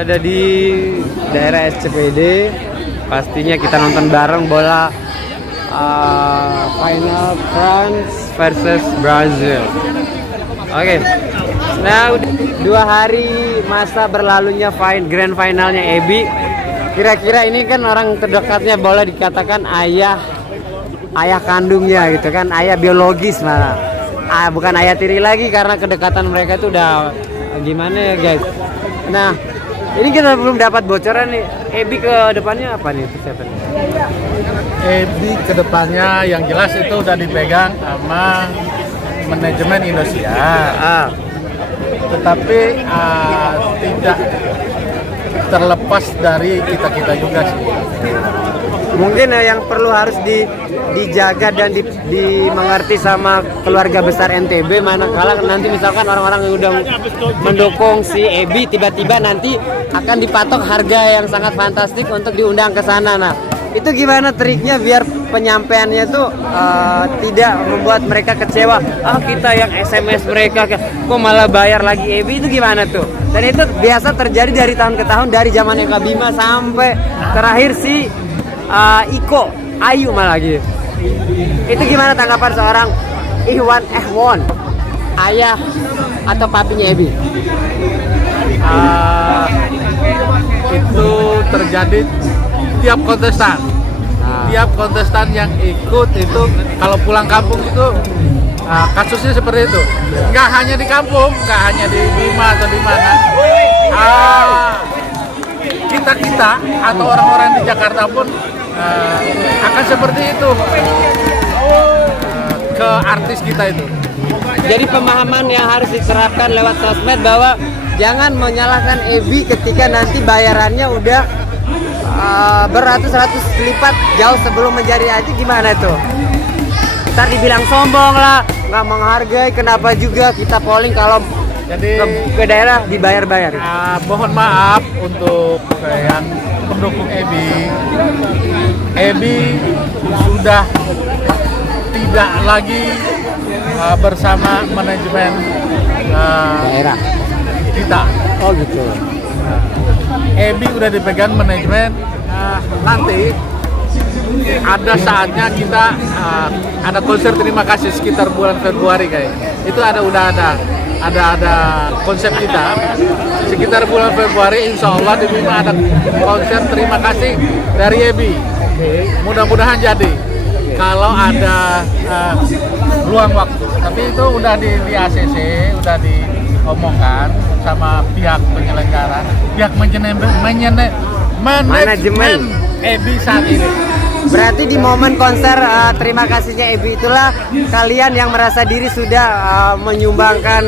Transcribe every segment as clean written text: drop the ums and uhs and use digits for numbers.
berada di daerah SCPD. Pastinya kita nonton bareng bola final France versus Brazil. Oke. Nah, 2 hari masa berlalunya grand finalnya EBI. Kira-kira ini kan orang terdekatnya bola dikatakan ayah kandungnya gitu kan, ayah biologis malah. Bukan ayah tiri lagi karena kedekatan mereka itu udah gimana ya guys. Nah, ini kita belum dapat bocoran nih. EBI ke depannya apa nih persiapannya? EBI ke depannya yang jelas itu udah dipegang sama manajemen Indosiar. Tetapi tidak terlepas dari kita juga sih. Mungkin yang perlu harus dijaga dan dimengerti sama keluarga besar NTB, manakala nanti misalkan orang-orang yang udah mendukung si EBI tiba-tiba nanti akan dipatok harga yang sangat fantastik untuk diundang ke sana. Nah, itu gimana triknya biar penyampaiannya tuh tidak membuat mereka kecewa. Kita yang SMS mereka kok malah bayar lagi EBI, itu gimana tuh? Dan itu biasa terjadi dari tahun ke tahun, dari zaman Eka Bima sampai terakhir si Iko Ayu malah gitu. Itu gimana tanggapan seorang Ihwan Ehwon, ayah atau papinya EBI? Itu terjadi tiap kontestan. Tiap kontestan yang ikut itu kalau pulang kampung itu kasusnya seperti itu. Nggak hanya di kampung, nggak hanya di Bima atau di mana. Kita atau orang-orang di Jakarta pun akan seperti itu ke artis kita itu. Jadi pemahaman yang harus diterapkan lewat sosmed bahwa jangan menyalahkan EBI ketika nanti bayarannya udah beratus-ratus lipat jauh sebelum menjadi aja, gimana tuh? Ntar dibilang sombong lah, nggak menghargai. Kenapa juga kita polling kalau jadi ke daerah dibayar-bayar? Mohon maaf untuk yang pendukung EBI. EBI sudah tidak lagi bersama manajemen daerah kita. Oh gitu. EBI udah dipegang manajemen. Nanti ada saatnya kita ada konser terima kasih sekitar bulan Februari kayak. Itu udah ada konsep kita sekitar bulan Februari, insya Allah di Bima ada konser terima kasih dari EBI. Mudah-mudahan jadi kalau ada luang waktu. Tapi itu udah di ACC, udah diomongkan sama pihak penyelenggara, pihak manajemen EBI saat ini. Berarti di momen konser terima kasihnya EBI itulah kalian yang merasa diri sudah menyumbangkan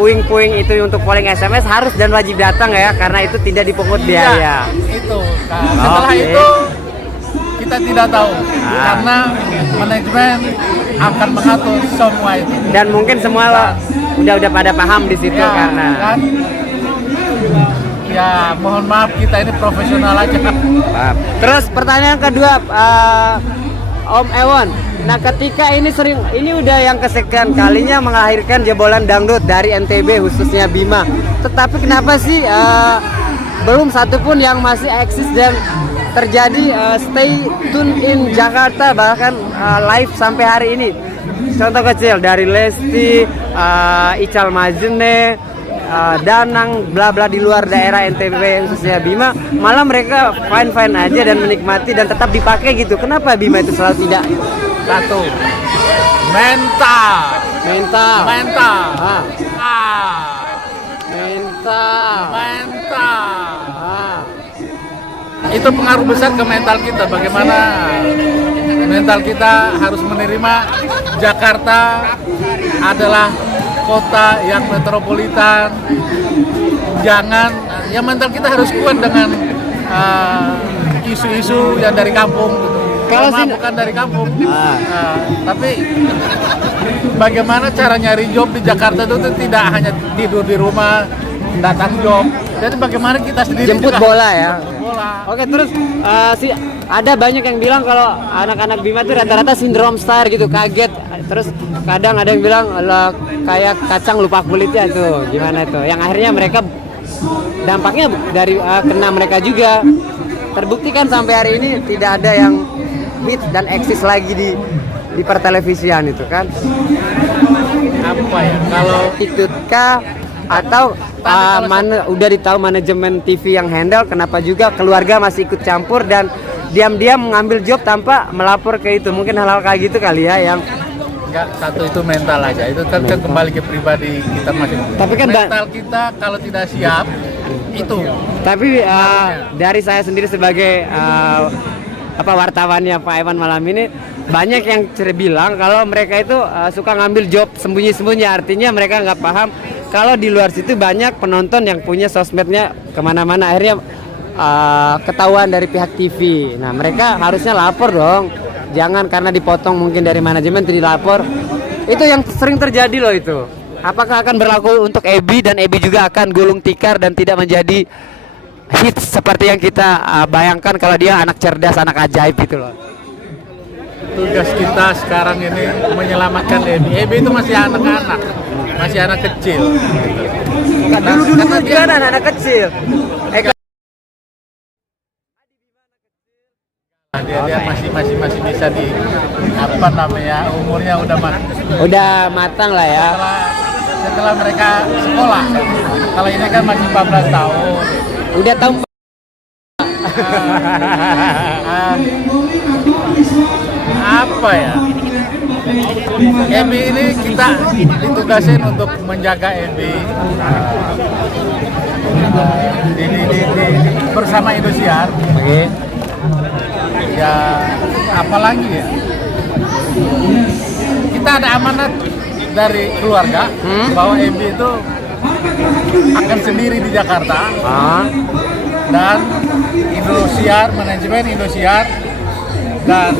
puing-puing itu untuk polling SMS harus dan wajib datang ya, karena itu tidak dipungut biaya. Itu. Setelah itu kita tidak tahu karena manajemen akan mengatur semua itu. Dan mungkin semua udah pada paham di situ karena. Kan, ya mohon maaf kita ini profesional aja. Terus pertanyaan kedua, Om Ewon. Nah, ketika ini udah yang kesekian kalinya melahirkan jebolan dangdut dari NTB khususnya Bima. Tetapi kenapa sih belum satupun yang masih eksis dan terjadi stay tune in Jakarta bahkan live sampai hari ini? Contoh kecil dari Lesti, Ical Majene, Danang, bla bla di luar daerah NTB khususnya Bima, malah mereka fine aja dan menikmati dan tetap dipakai gitu. Kenapa Bima itu selalu tidak? Satu, mental. Itu pengaruh besar ke mental kita. Bagaimana mental kita harus menerima Jakarta adalah kota yang metropolitan. Jangan, ya mental kita harus kuat dengan isu-isu yang dari kampung gitu. Kalau bukan dari kampung, tapi bagaimana cara nyari job di Jakarta itu tidak hanya tidur di rumah, datang job. Jadi bagaimana kita sendiri jemput bola ya. Bola. Oke, terus ada banyak yang bilang kalau anak-anak Bima itu rata-rata sindrom star gitu, kaget. Terus kadang ada yang bilang kayak kacang lupa kulitnya tuh, gimana tuh? Yang akhirnya mereka dampaknya dari kena mereka juga. Terbukti kan sampai hari ini tidak ada yang hits dan eksis lagi di pertelevisian itu kan. Apa ya? Kalau Itutkah atau mana udah ditahu manajemen TV yang handle, kenapa juga keluarga masih ikut campur dan diam-diam mengambil job tanpa melapor ke itu? Mungkin hal-hal kayak gitu kali ya yang enggak, satu itu mental aja. Itu kan kembali ke pribadi kita masing-masing. Tapi kan mental kita kalau tidak siap itu. Tapi dari saya sendiri sebagai wartawannya Pak Evan malam ini, banyak yang bilang kalau mereka itu suka ngambil job sembunyi-sembunyi. Artinya mereka nggak paham kalau di luar situ banyak penonton yang punya sosmednya kemana-mana, akhirnya ketahuan dari pihak TV. Nah mereka harusnya lapor dong, jangan karena dipotong mungkin dari manajemen tidak lapor. Itu yang sering terjadi loh itu. Apakah akan berlaku untuk Ebi, dan Ebi juga akan gulung tikar dan tidak menjadi hits seperti yang kita bayangkan kalau dia anak cerdas, anak ajaib gitu loh. Tugas kita sekarang ini menyelamatkan Ebi. Ebi itu masih anak-anak, masih anak kecil. Karena dia kan anak kecil. Dia masih bisa di apa namanya, umurnya udah matang lah ya. Setelah mereka sekolah. Kalau ini kan masih 14 tahun. Udah tahu. Apa ya? Ebi ini kita ditugasin untuk menjaga Ebi bersama Indosiar. Oke. Ya, apalagi ya? Kita ada amanat dari keluarga bahwa Ebi itu akan sendiri di Jakarta. Dan Indosiar, manajemen Indosiar dan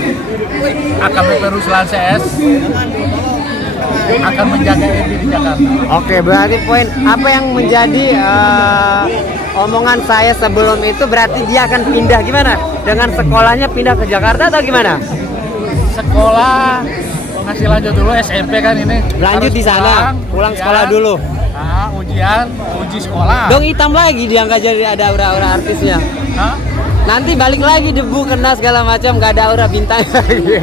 AKBP Ruslan CS akan menjaga Ebi di Jakarta. Oke, berarti poin apa yang menjadi omongan saya sebelum itu, berarti dia akan pindah gimana? Dengan sekolahnya pindah ke Jakarta atau gimana? Sekolah masih lanjut dulu, SMP kan ini. Lanjut di sana, pulang sekolah dulu. Uji sekolah. Dong hitam lagi dia nggak jadi ada aura-aura artisnya. Hah? Nanti balik lagi debu kena segala macam, nggak ada aura bintang lagi.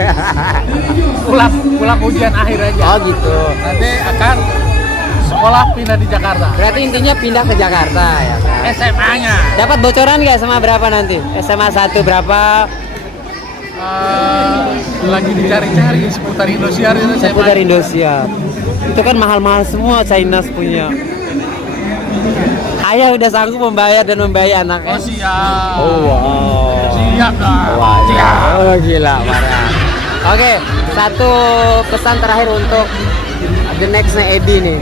pulang ujian akhir aja. Oh gitu. Nanti akan sekolah pindah di Jakarta. Berarti intinya pindah ke Jakarta ya kan? SMA-nya. Dapat bocoran nggak SMA berapa nanti? SMA 1 berapa? Lagi dicari-cari seputar Indosiar itu. Seputar Indosiar. Itu kan mahal-mahal semua China punya. Ayah udah sanggup membayar dan membayar anaknya. Oh siap. Oh wow. Siap lah. Wah, Siap. oh gila parah. Oke, satu pesan terakhir untuk the next-nya Ebi nih.